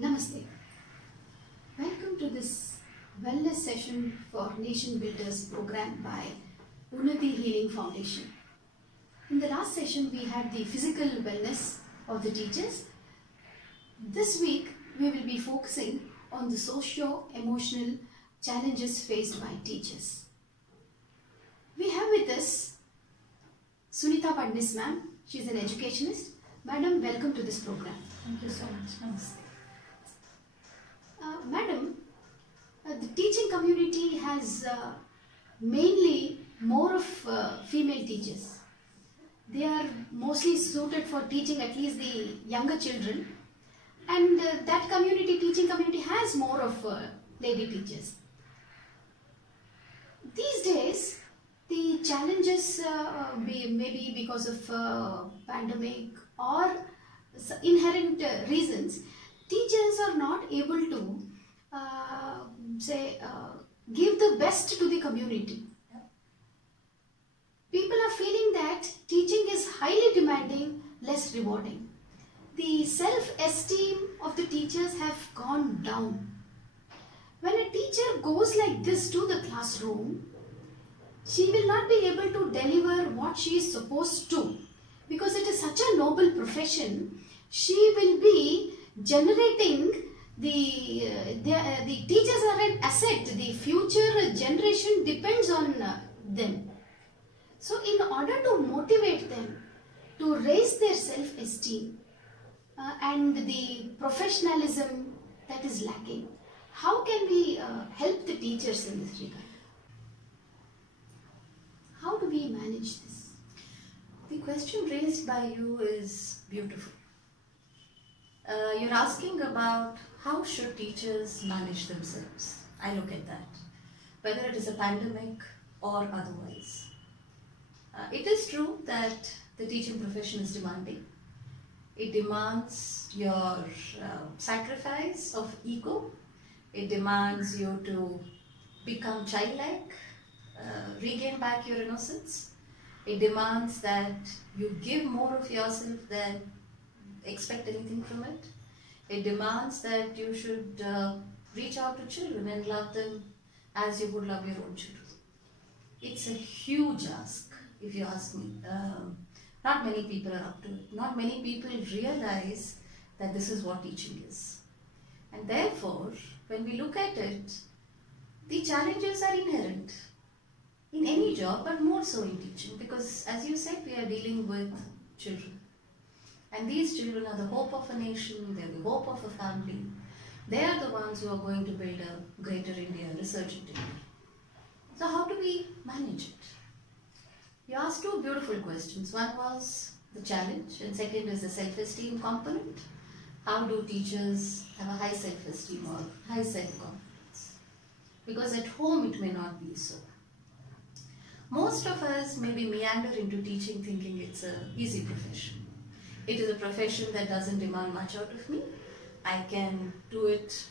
Namaste. Welcome to this wellness session for Nation Builders program by Unnati Healing Foundation. In the last session, we had the physical wellness of the teachers. This week, we will be focusing on the socio-emotional challenges faced by teachers. We have with us Sunita Padnis ma'am. She is an educationist. Madam, welcome to this program. Thank you so much. Namaste. Madam, the teaching community has mainly more of female teachers. They are mostly suited for teaching at least the younger children, and that teaching community has more of lady teachers. These days, the challenges maybe because of pandemic or inherent reasons, teachers are not able to give the best to the community. People are feeling that teaching is highly demanding, less rewarding. The self-esteem of the teachers have gone down. When a teacher goes like this to the classroom, she will not be able to deliver what she is supposed to, because it is such a noble profession. She will be generating the teachers are an asset. The future generation depends on them. So in order to motivate them, to raise their self-esteem and the professionalism that is lacking, how can we help the teachers in this regard? How do we manage this? The question raised by you is beautiful. You're asking about how should teachers manage themselves. I look at that, whether it is a pandemic or otherwise. It is true that the teaching profession is demanding. It demands your sacrifice of ego. It demands you to become childlike, regain back your innocence. It demands that you give more of yourself than expect anything from it. It demands that you should reach out to children and love them as you would love your own children. It's a huge ask, if you ask me. Not many people are up to it. Not many people realize that this is what teaching is. And therefore, when we look at it, the challenges are inherent in any job, but more so in teaching, because as you said, we are dealing with children. And these children are the hope of a nation, they are the hope of a family. They are the ones who are going to build a greater India, a resurgent India. So how do we manage it? You asked two beautiful questions. One was the challenge, and second is the self-esteem component. How do teachers have a high self-esteem or high self-confidence? Because at home it may not be so. Most of us maybe meander into teaching thinking it's an easy profession. It is a profession that doesn't demand much out of me. I can do it,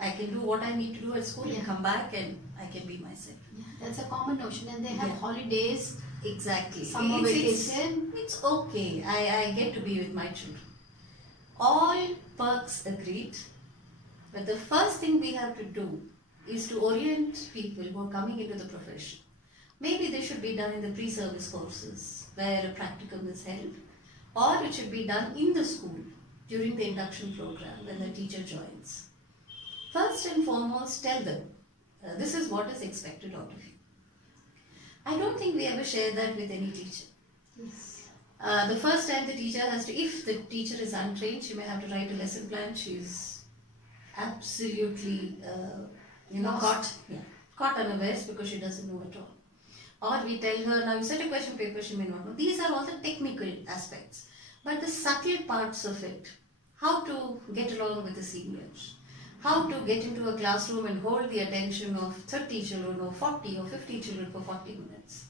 I can do what I need to do at school and come back and I can be myself. Yeah, that's a common notion, and they have holidays. Exactly. Summer vacation. It's okay. I get to be with my children. All perks agreed, but the first thing we have to do is to orient people who are coming into the profession. Maybe they should be done in the pre-service courses where a practicum is held, or it should be done in the school during the induction program when the teacher joins. First and foremost, tell them this is what is expected out of you. I don't think we ever share that with any teacher. Yes. The first time the teacher has to, if the teacher is untrained, she may have to write a lesson plan. She's absolutely, caught unawares because she doesn't know at all. Or we tell her, now you set a question paper, she may not know. These are all the technical aspects. But the subtle parts of it, how to get along with the seniors, how to get into a classroom and hold the attention of 30 children or 40 or 50 children for 40 minutes.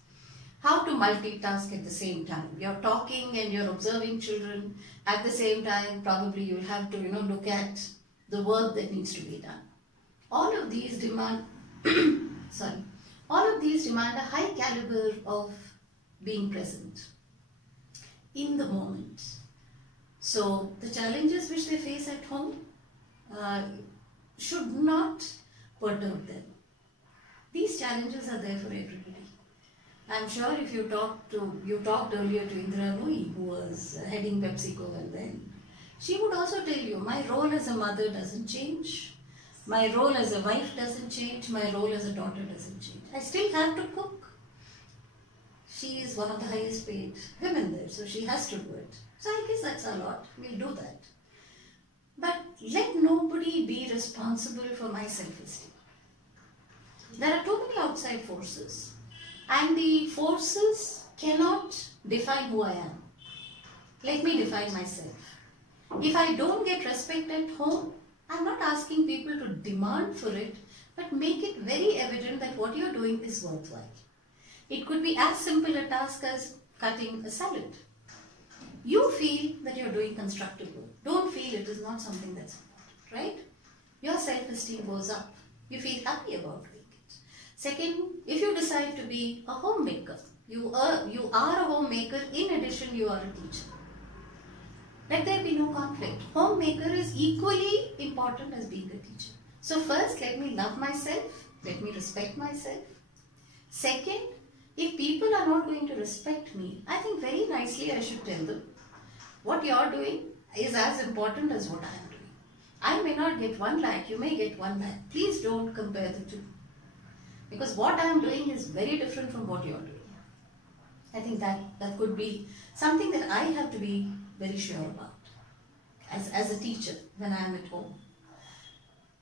How to multitask at the same time. You're talking and you're observing children. At the same time, probably you'll have to, look at the work that needs to be done. All of these demand, all of these demand a high caliber of being present in the moment. So the challenges which they face at home, should not perturb them. These challenges are there for everybody. I'm sure if you talked earlier to Indra Nooyi, who was heading PepsiCo, and then she would also tell you, my role as a mother doesn't change. My role as a wife doesn't change. My role as a daughter doesn't change. I still have to cook. She is one of the highest paid women there, so she has to do it. So I guess that's a lot. We'll do that. But let nobody be responsible for my self-esteem. There are too many outside forces, and the forces cannot define who I am. Let me define myself. If I don't get respect at home, I'm not asking people to demand for it, but make it very evident that what you're doing is worthwhile. It could be as simple a task as cutting a salad. You feel that you're doing constructive work. Don't feel it is not something that's important, right? Your self-esteem goes up. You feel happy about doing it. Second, if you decide to be a homemaker, you are a homemaker, in addition you are a teacher. Let there be no conflict. Homemaker is equally important as being a teacher. So first, let me love myself. Let me respect myself. Second, if people are not going to respect me, I think very nicely I should tell them, what you are doing is as important as what I am doing. I may not get 1 lakh, you may get 1 lakh. Please don't compare the two. Because what I am doing is very different from what you are doing. I think that could be something that I have to be very sure about as a teacher when I am at home.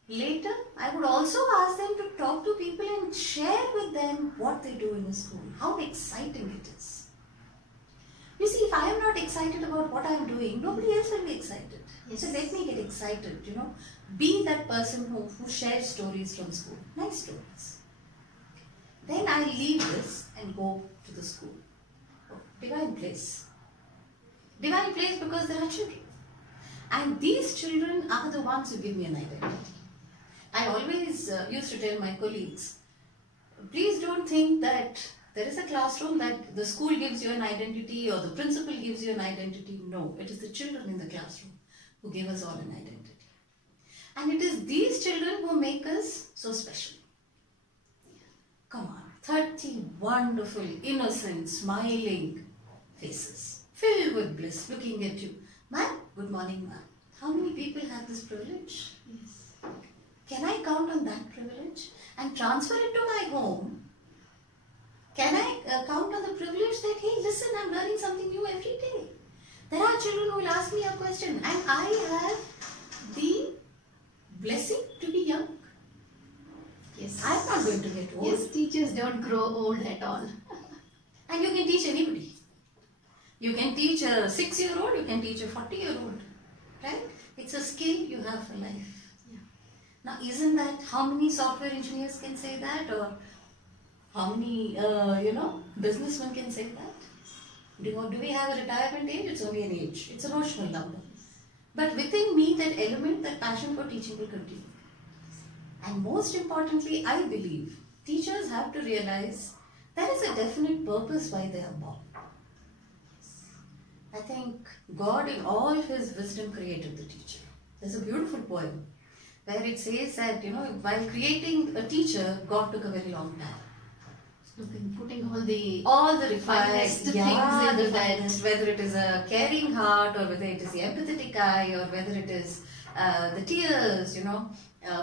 Later, I would also ask them to talk to people and share with them what they do in the school, how exciting it is. You see, if I am not excited about what I am doing, nobody else will be excited. Yes. So let me get excited, Be that person who shares stories from school, nice stories. Then I leave this and go to the school. Oh, divine place. Divine place because there are children. And these children are the ones who give me an identity. I always used to tell my colleagues, please don't think that there is a classroom that the school gives you an identity or the principal gives you an identity. No, it is the children in the classroom who give us all an identity. And it is these children who make us so special. Come on, 30 wonderful, innocent, smiling faces, filled with bliss, looking at you. Ma'am, good morning, ma'am. How many people have this privilege? Yes. Can I count on that privilege and transfer it to my home? Can I count on the privilege that, hey, listen, I'm learning something new every day. There are children who will ask me a question and I have the blessing to be young. Yes. I'm not going to get old. Yes, teachers don't grow old at all. And you can teach anybody. You can teach a 6-year-old, you can teach a 40-year-old. Right? It's a skill you have for life. Yeah. Now, isn't that, how many software engineers can say that? Or how many, businessmen can say that? Do we have a retirement age? It's only an age. It's a notional number. But within me, that element, that passion for teaching will continue. And most importantly, I believe teachers have to realize there is a definite purpose why they are born. I think God in all His wisdom created the teacher. There's a beautiful poem where it says that, while creating a teacher, God took a very long time. Putting all the finest things into that. Whether it is a caring heart, or whether it is the empathetic eye, or whether it is the tears,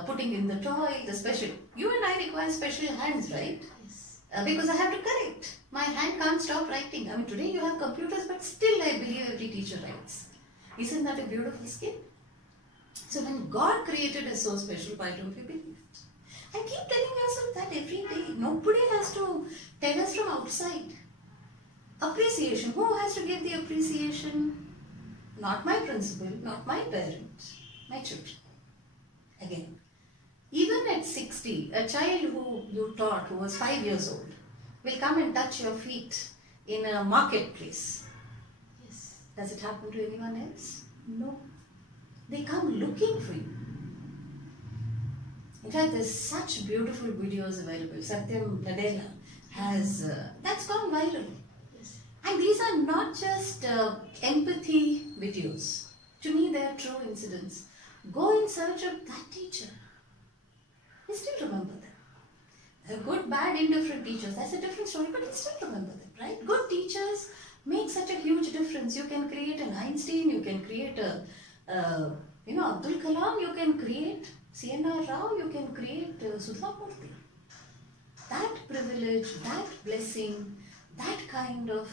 putting in the toy, the special. You and I require special hands, right? Yes. Because I have to correct. My hand can't stop writing. I mean, today you have computers, but still I believe every teacher writes. Isn't that a beautiful skill? So when God created us so special, why don't we believe it? And keep telling yourself that every day. Nobody has to tell us from outside. Appreciation. Who has to give the appreciation? Not my principal, not my parents, my children. Again, even at 60, a child who you taught, who was 5 years old, will come and touch your feet in a marketplace. Yes. Does it happen to anyone else? No. They come looking for you. In fact, there's such beautiful videos available. Satyam Nadella has, that's gone viral. Yes. And these are not just empathy videos. To me, they are true incidents Go in search of that teacher. You still remember them. Good, bad, indifferent teachers, that's a different story, but you still remember them, right? Good teachers make such a huge difference. You can create an Einstein, you can create a, Abdul Kalam, you can create C.N.R. Rao, you can create Sudha Murthy. That privilege, that blessing, that kind of,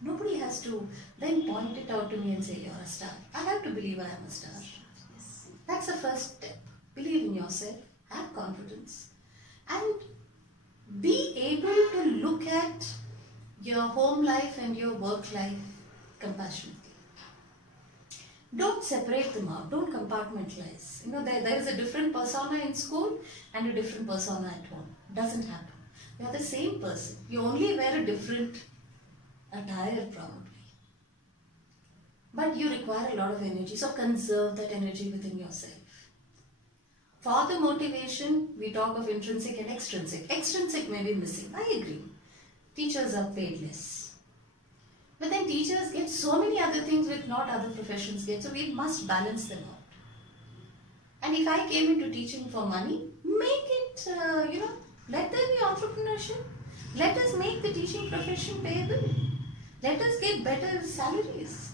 nobody has to then point it out to me and say, you're a star. I have to believe I am a star. Yes. That's the first step. Believe in yourself, have confidence, and be able to look at your home life and your work life compassionately. Don't separate them out. Don't compartmentalize. There is a different persona in school and a different persona at home. Doesn't happen. You are the same person. You only wear a different attire probably. But you require a lot of energy. So conserve that energy within yourself. For the motivation, we talk of intrinsic and extrinsic. Extrinsic may be missing. I agree. Teachers are paid less. But then teachers get so many other things which not other professions get. So we must balance them out. And if I came into teaching for money, make it, let there be entrepreneurship. Let us make the teaching profession payable. Let us get better salaries.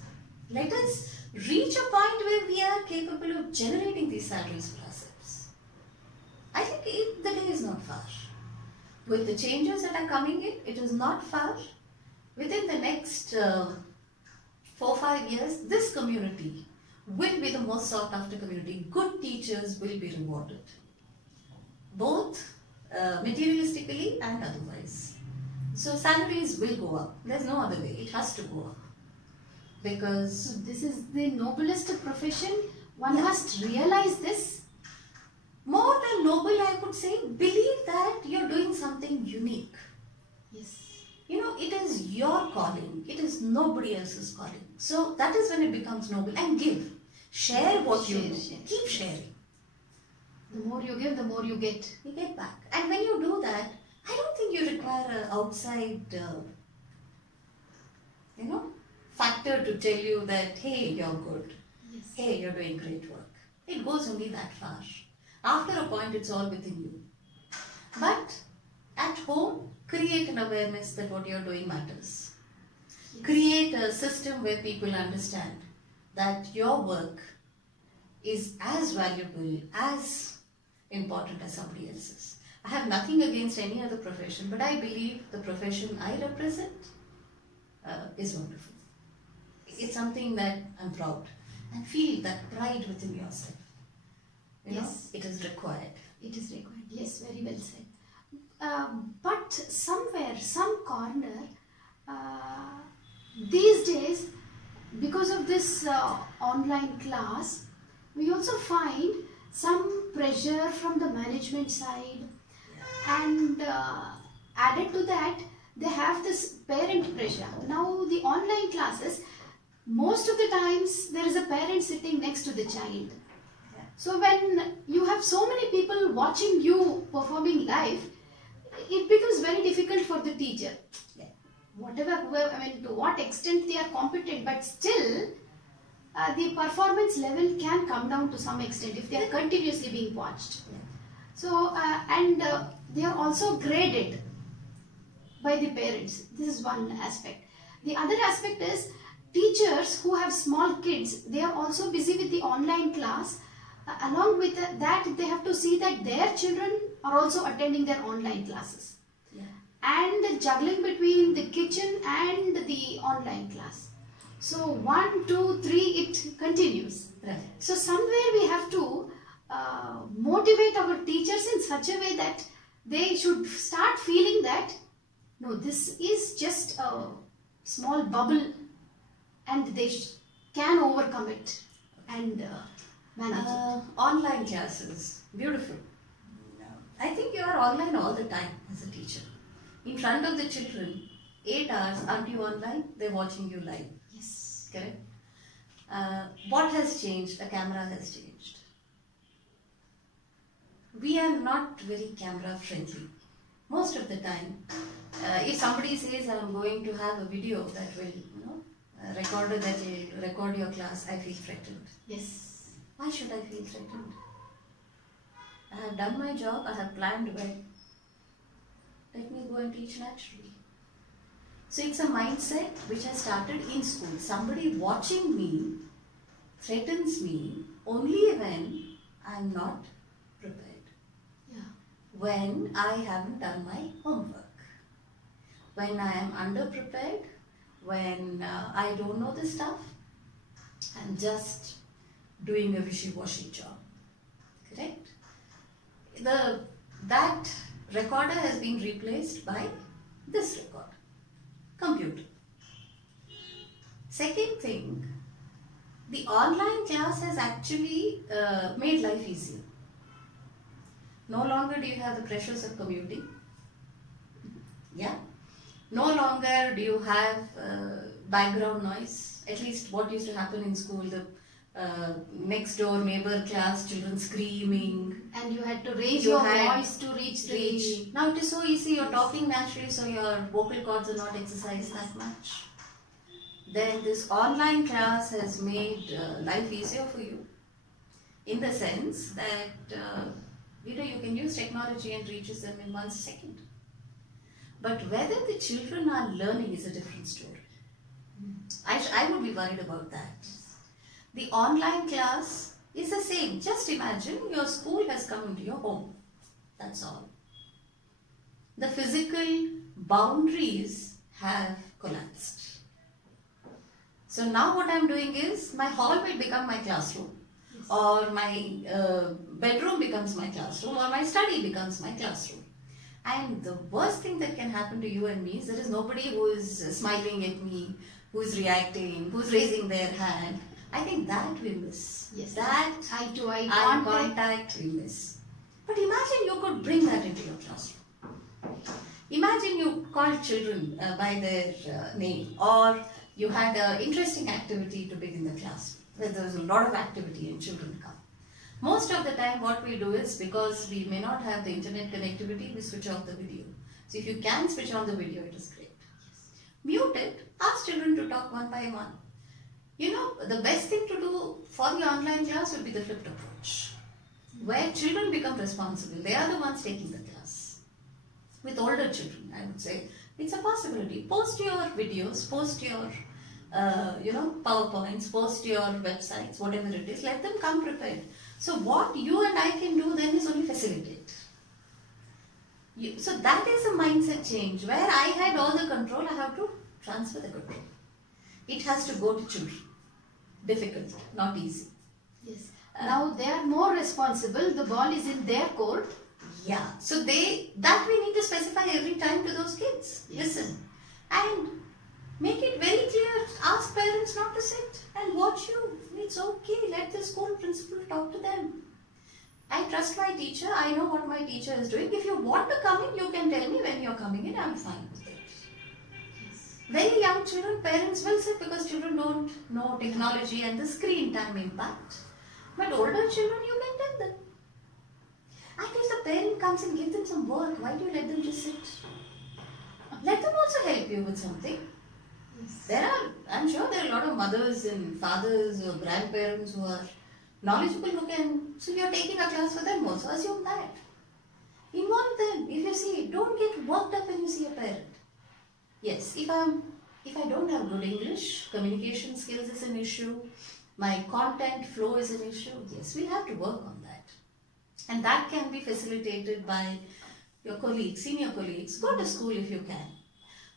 Let us reach a point where we are capable of generating these salaries for ourselves. I think the day is not far. With the changes that are coming in, it is not far. Within the next 4-5 years, this community will be the most sought after community. Good teachers will be rewarded. Both materialistically and otherwise. So salaries will go up. There's no other way. It has to go up. Because So this is the noblest profession. One must realize this. more than noble, I would say, believe that you're doing something unique. Yes. It is your calling. It is nobody else's calling. So that is when it becomes noble. And give. Share what you know. Share. Keep sharing. The more you give, the more you get. You get back. And when you do that, I don't think you require an outside, factor to tell you that, hey, you're good. Yes. Hey, you're doing great work. It goes only that far. After a point, it's all within you. But at home, create an awareness that what you're doing matters. Yes. Create a system where people understand that your work is as valuable, as important as somebody else's. I have nothing against any other profession, but I believe the profession I represent is wonderful. It's something that I'm proud, and feel that pride within yourself. Yes. It is required. It is required. Yes, very well said. But somewhere, some corner, these days, because of this online class, we also find some pressure from the management side, and added to that, they have this parent pressure. Now, the online classes, most of the times, there is a parent sitting next to the child. So when you have so many people watching you performing live, it becomes very difficult for the teacher. Yeah. To what extent they are competent, but still the performance level can come down to some extent if they are continuously being watched. Yeah. So, they are also graded by the parents. This is one aspect. The other aspect is teachers who have small kids, they are also busy with the online class. Along with that, they have to see that their children are also attending their online classes. Yeah. And juggling between the kitchen and the online class. So 1, 2, 3, it continues. Right. So somewhere we have to motivate our teachers in such a way that they should start feeling that, no, this is just a small bubble and they can overcome it and manage it. Online classes, beautiful. I think you are online all the time as a teacher. In front of the children, 8 hours, aren't you online? They're watching you live. Yes. Correct? What has changed? The camera has changed. We are not very camera friendly. Most of the time, if somebody says I'm going to have a video that will, recorder that will record your class, I feel threatened. Yes. Why should I feel threatened? I have done my job, I have planned well. Let me go and teach naturally. So it's a mindset which has started in school. Somebody watching me threatens me only when I am not prepared. Yeah. When I haven't done my homework. When I am underprepared, when I don't know the stuff, I'm just doing a wishy-washy job. Correct? That recorder has been replaced by this recorder. Computer. Second thing, the online class has actually made life easier. No longer do you have the pressures of commuting. Yeah. No longer do you have background noise. At least what used to happen in school, the next door neighbor class, children screaming. And you had to raise your voice to reach the... Now it is so easy, you're talking naturally, so your vocal cords are not exercised that much. Then this online class has made life easier for you. In the sense that you can use technology and reaches them in 1 second. But whether the children are learning is a different story. I would be worried about that. The online class is the same. Just imagine your school has come into your home. That's all. The physical boundaries have collapsed. So now what I'm doing is my hall will become my classroom. Yes. Or my bedroom becomes my classroom, or my study becomes my classroom. And the worst thing that can happen to you and me is there is nobody who is smiling at me, who is reacting, who is raising their hand. I think that we miss. Yes. That eye-to-eye contact we miss. But imagine you could bring that into your classroom. Imagine you called children by their name, or you had an interesting activity to begin the class, where there was a lot of activity and children come. Most of the time what we do is, because we may not have the internet connectivity, we switch off the video. So if you can switch on the video, it is great. Yes. Mute it, ask children to talk one by one. You know, the best thing to do for the online class would be the flipped approach, where children become responsible. They are the ones taking the class. With older children, I would say, it's a possibility. Post your videos, post your PowerPoints, post your websites, whatever it is, let them come prepared. So what you and I can do then is only facilitate. So that is a mindset change. Where I had all the control, I have to transfer the control. It has to go to children. Difficult, not easy. Yes. Now they are more responsible. The ball is in their court. Yeah. So that we need to specify every time to those kids. Yes. Listen. And make it very clear. Ask parents not to sit and watch you. It's okay. Let the school principal talk to them. I trust my teacher. I know what my teacher is doing. If you want to come in, you can tell me when you're coming in. I'm fine with it. Yes. Very young children, parents will sit because children don't know technology and the screen time impact. But older children, you can tell them. And if the parent comes and gives them some work, why do you let them just sit? Let them also help you with something. Yes. I'm sure there are a lot of mothers and fathers or grandparents who are knowledgeable who can, so you're taking a class for them also, assume that. Involve them. If you see, don't get worked up when you see a parent. Yes, if I don't have good English, communication skills is an issue, my content flow is an issue, yes, we'll have to work on that. And that can be facilitated by your colleagues, senior colleagues. Go to school if you can.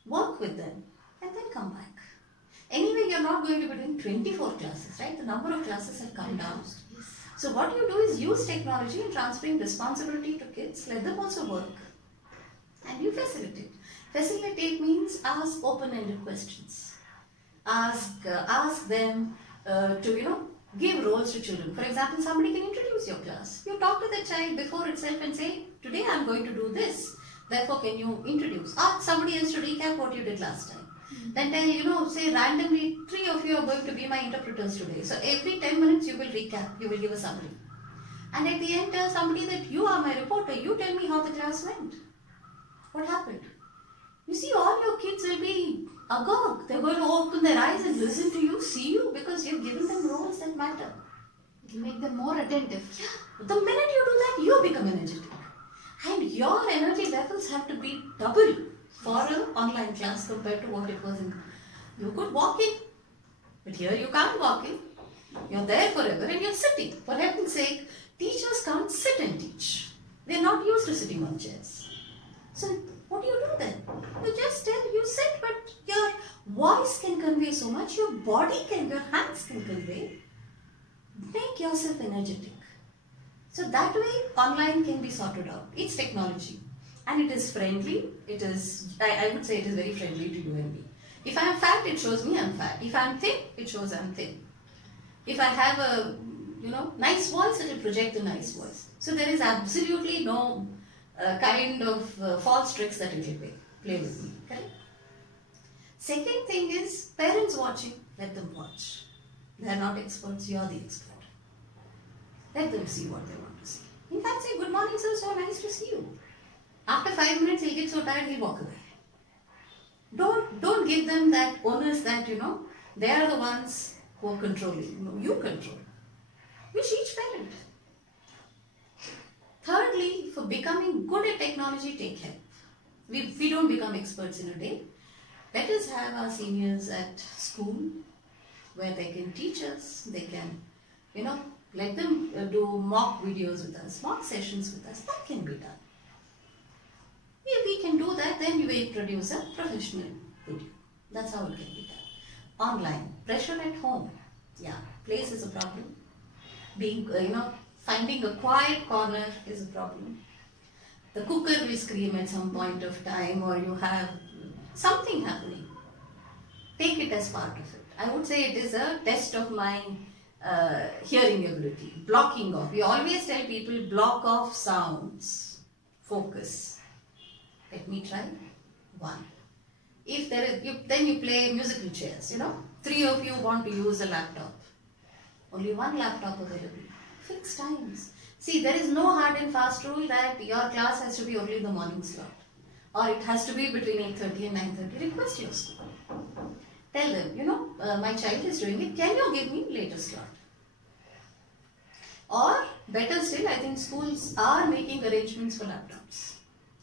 Work with them. And then come back. Anyway, you're not going to be doing 24 classes, right? The number of classes have come down. Yes. So what you do is use technology and transferring responsibility to kids. Let them also work. And you facilitate. Facilitate means ask open-ended questions. Ask them to, give roles to children. For example, somebody can introduce your class. You talk to the child before itself and say, today I'm going to do this. Therefore, can you introduce? Ask somebody else to recap what you did last time. Then tell, say randomly, 3 of you are going to be my interpreters today. So every 10 minutes you will recap, you will give a summary. And at the end tell somebody that you are my reporter, you tell me how the class went. What happened? You see, all your kids will be agog. They're going to open their eyes and listen to you, see you, because you've given them roles that matter. You make them more attentive. The minute you do that, you become energetic. And your energy levels have to be double for an online class compared to what it was in. You could walk in, but here you can't walk in. You're there forever and you're sitting. For heaven's sake, teachers can't sit and teach. They're not used to sitting on chairs. So what do you do then? You just tell, you sit, but your voice can convey so much, your body can, your hands can convey. Make yourself energetic. So that way, online can be sorted out. It's technology. And it is friendly. It is, I would say it is very friendly to you and me. If I am fat, it shows me I'm fat. If I am thin, it shows I'm thin. If I have a, nice voice, it will project a nice voice. So there is absolutely no kind of false tricks that it will play with me. Correct? Second thing is, parents watching, let them watch. They are not experts, you are the expert. Let them see what they want to see. In fact, say, good morning sir, so nice to see you. After 5 minutes, he'll get so tired, he'll walk away. Don't give them that onus that, they are the ones who are controlling. No, you control. Which each parent. Thirdly, for becoming good at technology, take help. We don't become experts in a day. Let us have our seniors at school where they can teach us, they can, let them do mock videos with us, mock sessions with us. That can be done. If we can do that, then we introduce a professional video. That's how it can be done. Online, pressure at home. Yeah, place is a problem. Being, finding a quiet corner is a problem. The cooker will scream at some point of time, or you have something happening. Take it as part of it. I would say it is a test of my hearing ability. Blocking off. We always tell people block off sounds. Focus. Let me try. 1. If there is, then you play musical chairs. 3 of you want to use a laptop. Only 1 laptop available. Fixed times. See, there is no hard and fast rule that your class has to be only in the morning slot. Or it has to be between 8:30 and 9:30. Request your school. Tell them, my child is doing it. Can you give me later slot? Or better still, I think schools are making arrangements for laptops.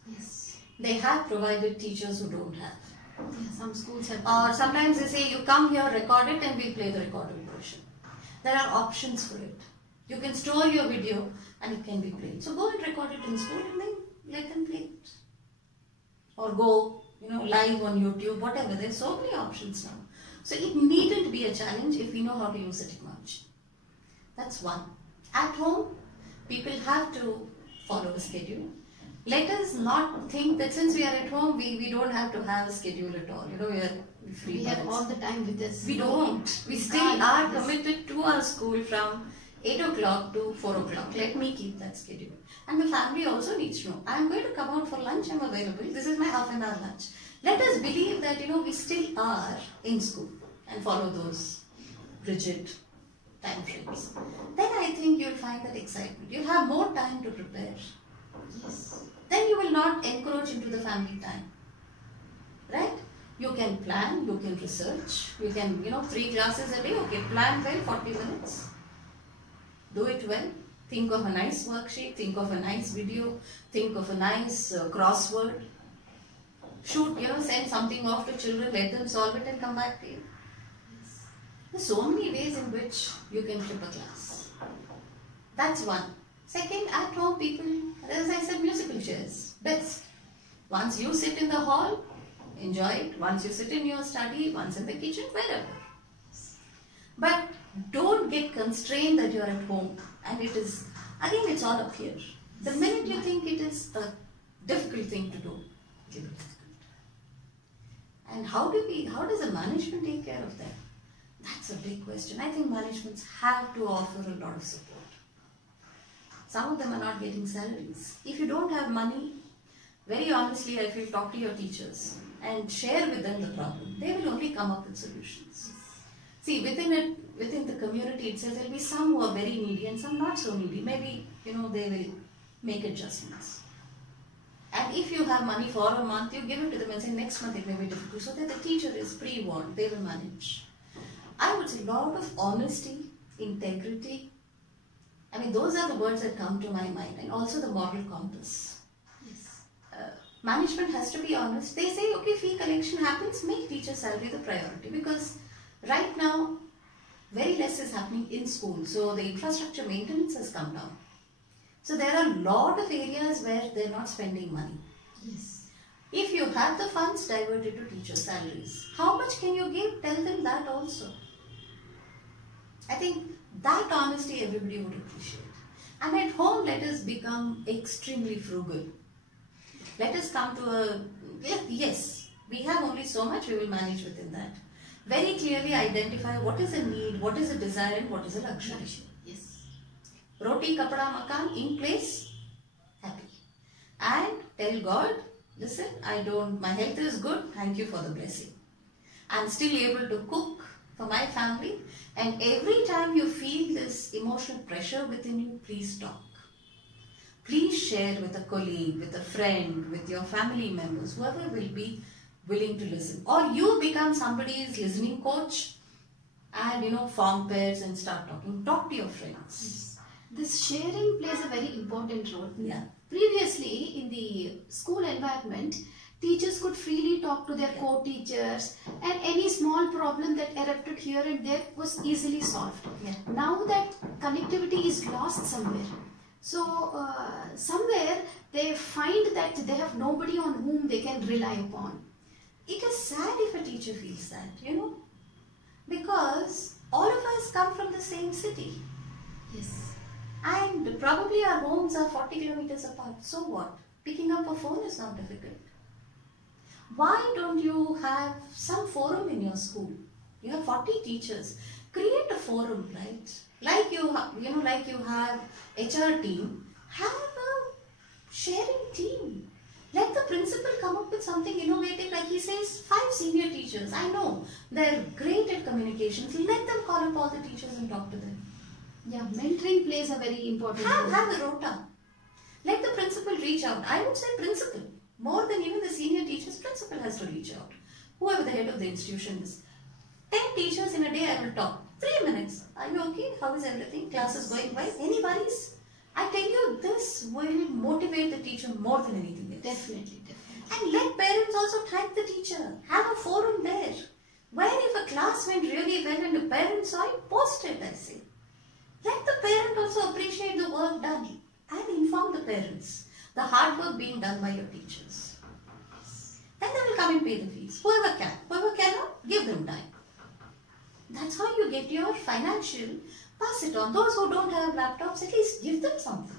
Yes. They have provided teachers who don't have. Yeah, some schools have. Or sometimes they say, you come here, record it, and we'll play the recorded version. There are options for it. You can store your video and it can be played. So go and record it in school and then let them play it. Or go, live on YouTube, whatever. There's so many options now. So it needn't be a challenge if we know how to use the technology. That's one. At home, people have to follow a schedule. Let us not think that since we are at home, we don't have to have a schedule at all. We are free. We have all the time with us. We don't. We still are committed to our school from 8 o'clock to 4 o'clock. Let me keep that schedule. And the family also needs to know. I am going to come out for lunch. I am available. This is my half an hour lunch. Let us believe that, we still are in school and follow those rigid time frames. Then I think you'll find that excitement. You'll have more time to prepare. Yes. Then you will not encroach into the family time. Right? You can plan, you can research, you can, 3 classes a day. Okay, plan well, 40 minutes. Do it well. Think of a nice worksheet, think of a nice video, think of a nice crossword. Shoot, send something off to children, let them solve it and come back to you. Yes. There's so many ways in which you can flip a class. That's one. Second, at home people, as I said, musical chairs, best. Once you sit in the hall, enjoy it. Once you sit in your study, once in the kitchen, wherever. But don't get constrained that you're at home and it is, again it's all up here. The minute you think it is a difficult thing to do, it will be difficult. And how does the management take care of that? That's a big question. I think managements have to offer a lot of support. Some of them are not getting salaries. If you don't have money, very honestly I feel talk to your teachers and share with them the problem. They will only come up with solutions. See, within the community itself, there will be some who are very needy and some not so needy. Maybe, they will make adjustments. And if you have money for a month, you give it to them and say next month it may be difficult. So that the teacher is pre-warned, they will manage. I would say a lot of honesty, integrity, I mean, those are the words that come to my mind, and also the moral compass. Yes. Management has to be honest. They say, okay, fee collection happens, make teacher salary the priority, because right now very less is happening in school, so the infrastructure maintenance has come down. So there are a lot of areas where they're not spending money. Yes. If you have the funds diverted to teacher salaries, how much can you give? Tell them that also. I think that honesty everybody would appreciate. And at home, let us become extremely frugal. Let us come to a, yes, we have only so much, we will manage within that. Very clearly identify what is a need, what is a desire, and what is a luxury. Yes. Roti, kapda, makan, in place, happy. And tell God, listen, my health is good, thank you for the blessing. I'm still able to cook for my family, and every time you feel this emotional pressure within you, please talk. Please share with a colleague, with a friend, with your family members, whoever will be willing to listen. Or you become somebody's listening coach and form pairs and start talking. Talk to your friends. Yes. This sharing plays a very important role. Yeah. Previously, in the school environment, teachers could freely talk to their co-teachers, and any small problem that erupted here and there was easily solved. Yeah. Now that connectivity is lost somewhere. So, somewhere they find that they have nobody on whom they can rely upon. It is sad if a teacher feels that, because all of us come from the same city. Yes. And probably our homes are 40 kilometers apart. So what? Picking up a phone is not difficult. Why don't you have some forum in your school? You have 40 teachers. Create a forum, right? Like you have HR team, have a sharing team. Let the principal come up with something innovative, like he says, 5 senior teachers. I know they're great at communications. Let them call up all the teachers and talk to them. Yeah, mentoring plays a very important role. Have a rota. Let the principal reach out. I would say principal. More than even the senior teachers, principal has to reach out. Whoever the head of the institution is. 10 teachers in a day I will talk. 3 minutes. Are you okay? How is everything? Class is going well? Any worries? I tell you, this will motivate the teacher more than anything else. Definitely. And let parents also thank the teacher. Have a forum there. Where if a class went really well and the parents saw it, post it, I say. Let the parent also appreciate the work done and inform the parents the hard work being done by your teachers. Then they will come and pay the fees. Whoever can. Whoever cannot, give them time. That's how you get your financial, pass it on. Those who don't have laptops, at least give them something.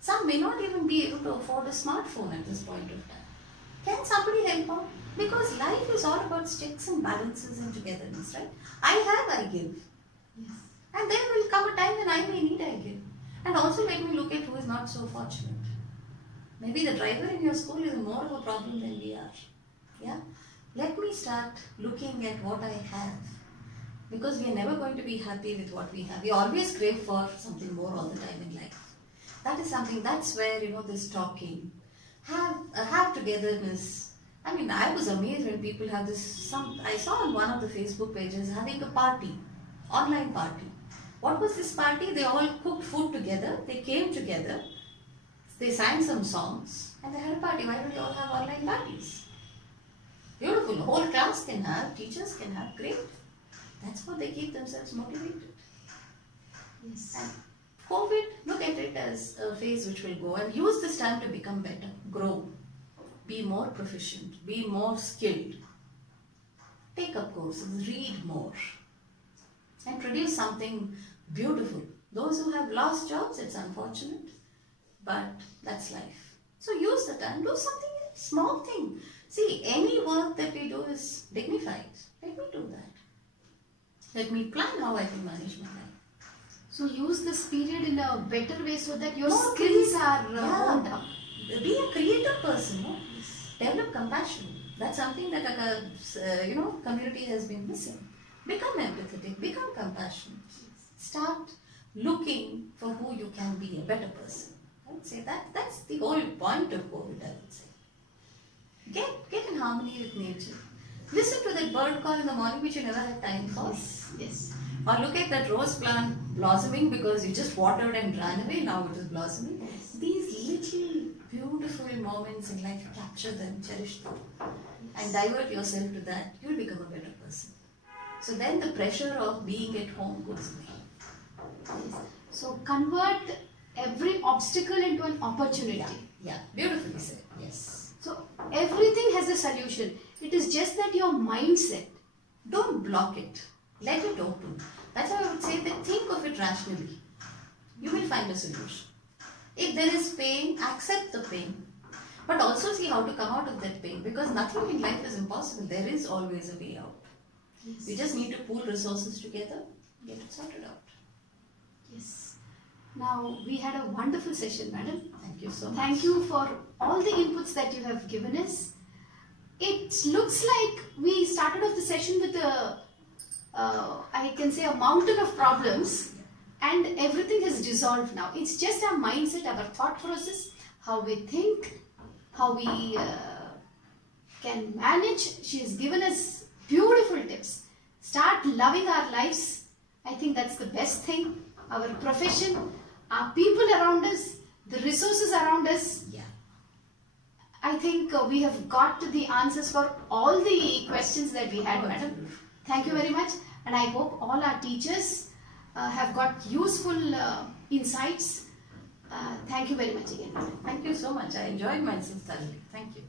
Some may not even be able to afford a smartphone at this point of time. Can somebody help out? Because life is all about checks and balances and togetherness, right? I have, I give. Yes. And there will come a time when I may need, I give. And also let me look at who is not so fortunate. Maybe the driver in your school is more of a problem than we are. Yeah? Let me start looking at what I have. Because we are never going to be happy with what we have. We always crave for something more all the time in life. That is something, that's where, this talking, have togetherness. I mean, I was amazed when people have this, I saw on one of the Facebook pages having a party, online party. What was this party? They all cooked food together, they came together, they sang some songs, and they had a party. Why don't we all have online parties? Beautiful, the whole class can have, teachers can have, great. That's how they keep themselves motivated. Yes. And COVID, look at it as a phase which will go, and use this time to become better, grow, be more proficient, be more skilled. Take up courses, read more, and produce something beautiful. Those who have lost jobs, it's unfortunate, but that's life. So use the time, do something else, small thing. See, any work that we do is dignified. Let me do that. Let me plan how I can manage my life. So use this period in a better way so that your More skills are honed up. Be a creative person, no? Develop compassion. That's something that community has been missing. Become empathetic, become compassionate. Start looking for who you can be, a better person. I would say that's the whole point of COVID, I would say. Get in harmony with nature. Listen to that bird call in the morning which you never had time for. Yes. Or look at that rose plant blossoming because you just watered and ran away, now it is blossoming. Yes. These little beautiful moments in life, capture them, cherish them, and divert yourself to that, you'll become a better person. So then the pressure of being at home goes away. Yes. So convert every obstacle into an opportunity. Yeah, beautifully said. Yes. So everything has a solution. It is just that your mindset. Don't block it. Let it open. That's why I would say that think of it rationally. You will find a solution. If there is pain, accept the pain. But also see how to come out of that pain, because nothing in life is impossible. There is always a way out. Yes. We just need to pool resources together, get it sorted out. Yes. Now we had a wonderful session, madam. Thank you so much. Thank you for all the inputs that you have given us. It looks like we started off the session with I can say a mountain of problems, and everything has dissolved now. It's just our mindset, our thought process, how we think, how we can manage. She has given us beautiful tips. Start loving our lives. I think that's the best thing. Our profession, our people around us, the resources around us. Yeah. I think we have got the answers for all the questions that we had, madam. Thank you very much, and I hope all our teachers have got useful insights. Thank you very much again, madam. Thank you so much. I enjoyed myself thoroughly. Thank you.